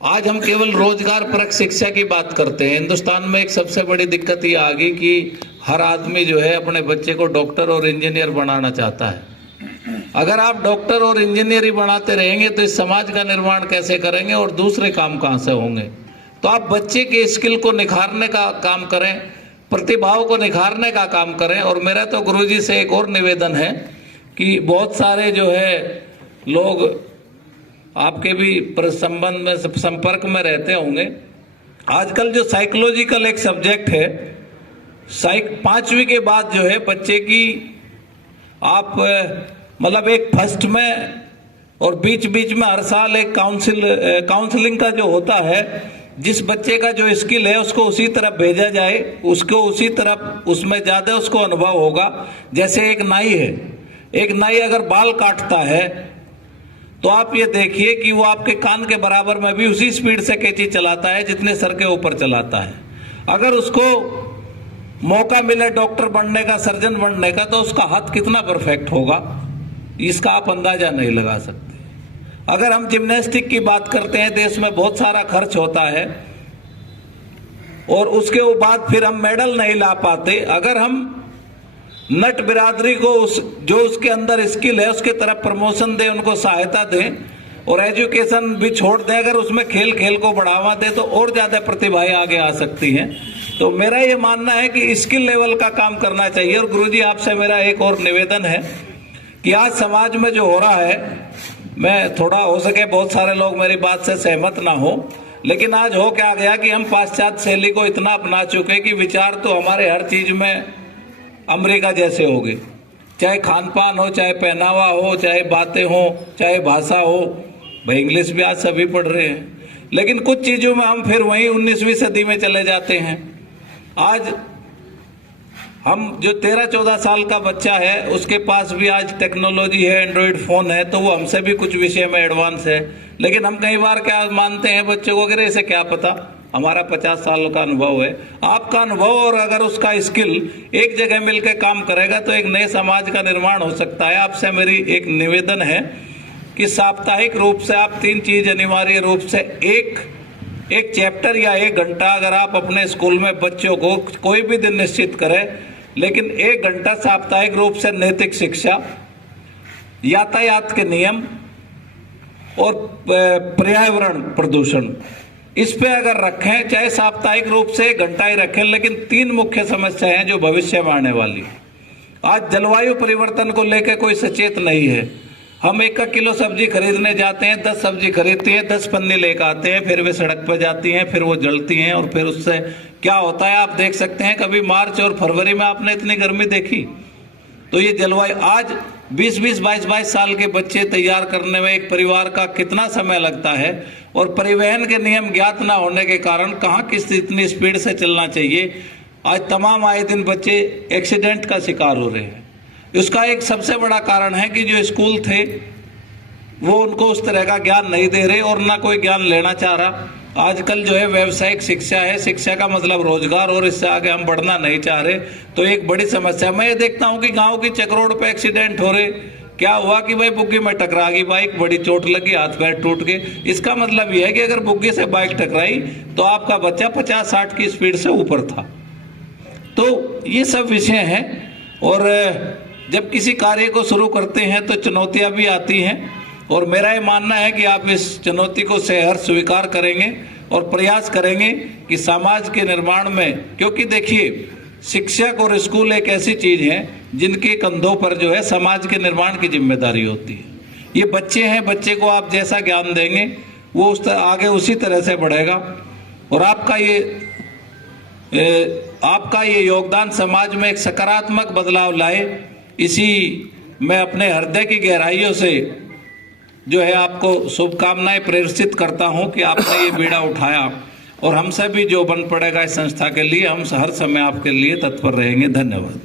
आज हम केवल रोजगार परक शिक्षा की बात करते हैं। हिंदुस्तान में एक सबसे बड़ी दिक्कत ये आ गई कि हर आदमी जो है अपने बच्चे को डॉक्टर और इंजीनियर बनाना चाहता है। अगर आप डॉक्टर और इंजीनियर ही बनाते रहेंगे तो इस समाज का निर्माण कैसे करेंगे और दूसरे काम कहाँ से होंगे। तो आप बच्चे के स्किल को निखारने का काम करें, प्रतिभाओं को निखारने का काम करें। और मेरा तो गुरुजी से एक और निवेदन है कि बहुत सारे जो है लोग आपके भी संबंध में संपर्क में रहते होंगे। आजकल जो साइकोलॉजिकल एक सब्जेक्ट है, 5वीं के बाद जो है बच्चे की आप मतलब एक फर्स्ट में और बीच बीच में हर साल एक काउंसलिंग का जो होता है, जिस बच्चे का जो स्किल है उसको उसी तरफ भेजा जाए, उसको उसी तरफ उसमें ज़्यादा उसको अनुभव होगा। जैसे एक नाई है, एक नाई अगर बाल काटता है तो आप ये देखिए कि वो आपके कान के बराबर में भी उसी स्पीड से कैंची चलाता है जितने सर के ऊपर चलाता है। अगर उसको मौका मिले डॉक्टर बनने का, सर्जन बनने का, तो उसका हाथ कितना परफेक्ट होगा इसका आप अंदाजा नहीं लगा सकते। अगर हम जिम्नास्टिक की बात करते हैं, देश में बहुत सारा खर्च होता है और उसके बाद फिर हम मेडल नहीं ला पाते। अगर हम नट बिरादरी को जो उसके अंदर स्किल है उसके तरफ प्रमोशन दें, उनको सहायता दें और एजुकेशन भी छोड़ दें, अगर उसमें खेल खेल को बढ़ावा दें तो और ज़्यादा प्रतिभाएं आगे आ सकती हैं। तो मेरा ये मानना है कि स्किल लेवल का काम करना चाहिए। और गुरुजी आपसे मेरा एक और निवेदन है कि आज समाज में जो हो रहा है, मैं थोड़ा हो सके बहुत सारे लोग मेरी बात से सहमत ना हो, लेकिन आज हो क्या गया कि हम पाश्चात्य शैली को इतना अपना चुके कि विचार तो हमारे हर चीज़ में अमेरिका जैसे हो गए, चाहे खान पान हो, चाहे पहनावा हो, चाहे बातें हो, चाहे भाषा हो। भाई इंग्लिश भी आज सभी पढ़ रहे हैं, लेकिन कुछ चीज़ों में हम फिर वहीं 19वीं सदी में चले जाते हैं। आज हम जो 13-14 साल का बच्चा है उसके पास भी आज टेक्नोलॉजी है, एंड्रॉयड फ़ोन है, तो वो हमसे भी कुछ विषय में एडवांस है। लेकिन हम कई बार क्या मानते हैं बच्चों को, अगर इसे क्या पता, हमारा 50 साल का अनुभव है। आपका अनुभव और अगर उसका स्किल एक जगह मिलकर काम करेगा तो एक नए समाज का निर्माण हो सकता है। आपसे मेरी एक निवेदन है कि साप्ताहिक रूप से आप 3 चीज़ अनिवार्य रूप से एक चैप्टर या 1 घंटा अगर आप अपने स्कूल में बच्चों को कोई भी दिन निश्चित करें, लेकिन 1 घंटा साप्ताहिक रूप से नैतिक शिक्षा, यातायात के नियम और पर्यावरण प्रदूषण, इस पे अगर रखें, चाहे साप्ताहिक रूप से 1 घंटा ही रखें, लेकिन 3 मुख्य समस्याएं हैं जो भविष्य में आने वाली। आज जलवायु परिवर्तन को लेकर कोई सचेत नहीं है। हम 1 किलो सब्जी खरीदने जाते हैं, 10 सब्जी खरीदते हैं, 10 पन्नी लेकर आते हैं, फिर वे सड़क पर जाती हैं, फिर वो जलती हैं और फिर उससे क्या होता है आप देख सकते हैं। कभी मार्च और फरवरी में आपने इतनी गर्मी देखी? तो ये जलवायु आज 20-20, 22-22 साल के बच्चे तैयार करने में एक परिवार का कितना समय लगता है, और परिवहन के नियम ज्ञात ना होने के कारण कहाँ किस इतनी स्पीड से चलना चाहिए। आज तमाम आए दिन बच्चे एक्सीडेंट का शिकार हो रहे हैं। उसका एक सबसे बड़ा कारण है कि जो स्कूल थे वो उनको उस तरह का ज्ञान नहीं दे रहे और ना कोई ज्ञान लेना चाह रहा। आजकल जो है व्यावसायिक शिक्षा है, शिक्षा का मतलब रोजगार, और इससे आगे हम बढ़ना नहीं चाह रहे। तो एक बड़ी समस्या मैं ये देखता हूँ कि गांव की चक रोड पे एक्सीडेंट हो रहे। क्या हुआ कि भाई बुग्गी में टकरा गई बाइक, बड़ी चोट लगी, हाथ पैर टूट गए। इसका मतलब यह है कि अगर बुग्गी से बाइक टकराई तो आपका बच्चा 50-60 की स्पीड से ऊपर था। तो ये सब विषय हैं, और जब किसी कार्य को शुरू करते हैं तो चुनौतियाँ भी आती हैं, और मेरा ये मानना है कि आप इस चुनौती को सहर्ष स्वीकार करेंगे और प्रयास करेंगे कि समाज के निर्माण में, क्योंकि देखिए शिक्षक और स्कूल एक ऐसी चीज़ है जिनके कंधों पर जो है समाज के निर्माण की जिम्मेदारी होती है। ये बच्चे हैं, बच्चे को आप जैसा ज्ञान देंगे वो उस आगे उसी तरह से बढ़ेगा, और आपका ये योगदान समाज में एक सकारात्मक बदलाव लाए। इसी मैं अपने हृदय की गहराइयों से जो है आपको शुभकामनाएं प्रेषित करता हूं कि आपने ये बीड़ा उठाया, और हमसे भी जो बन पड़ेगा इस संस्था के लिए हम हर समय आपके लिए तत्पर रहेंगे। धन्यवाद।